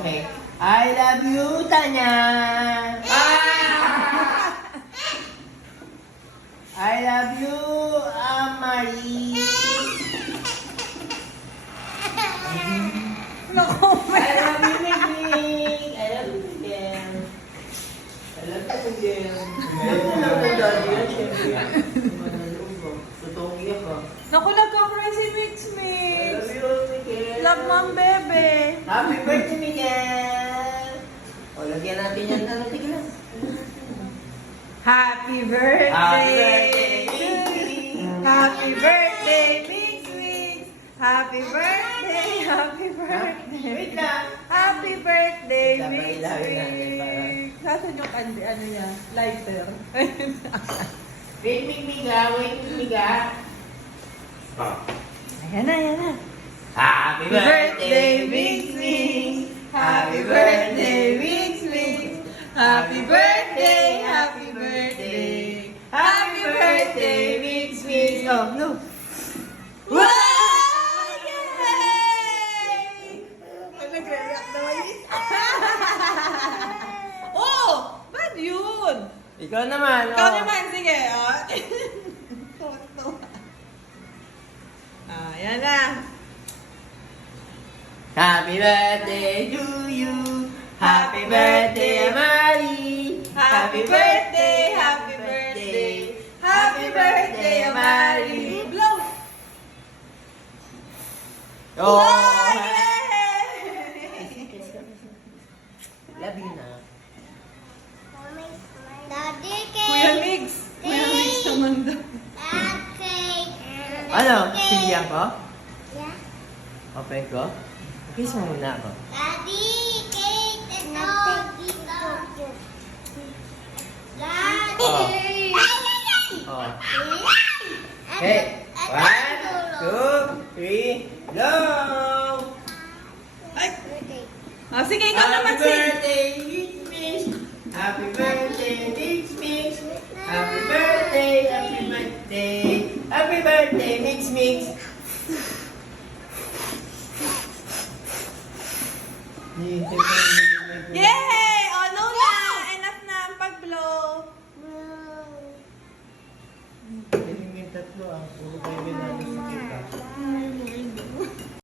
Okay. I love you, Tanya. I love you, Marie. Naku, I love you, Ming. I love you, Miguel. I love you, Miguel. I love you, Daddy. Totoong iyak ka. naku, nagka-cry si Mix I Mix. love you, Miguel. Love mom, bebe. Happy birthday, Miguel. O, lagyan natin yan. Ano, tignan. Happy birthday. Happy birthday, to Mix you. Mix. Happy birthday, Mix Mix. Happy birthday, happy birthday. Wait lang. Happy birthday, Dapat Mix ilawin natin para- Mix. Nasaan yung ano niya? Lighter. Wait, Miga. Wait, Miga. Ayan na, ayan na. Happy birthday, Mix Mix. Happy birthday, Mix Mix. Happy birthday, happy birthday. Happy birthday, Mix Mix. Oh, no. Wow! Yay! Nagre-react naman yun. Oh! Ba't yun? Ikaw naman. Ikaw oh. naman, sige. Oh. Tuwa-tuwa. Yan na. Happy birthday to you. Happy birthday, Marie. Happy birthday, happy birthday. Happy birthday, Amari. Blow! Oh, Wow! Yay! love you na. Daddy Kuya Mix. Kuya Mix naman daw. Ano? Pilihan ko? Yeah. Open ko? Kiss mo muna ako. Daddy, cake and doggy dog. Daddy. Oh. Hey, 1, 2, 3, go! Ay! Oh, sige, ikaw naman, Happy sing. birthday, Mix Mix. Happy birthday, Mix Mix. Happy birthday, happy birthday. Happy birthday, Mix Mix. Yay! Oh, no na! Enough na ang pag-blow. Yung tatlo ah. Puro kayo ginagawa.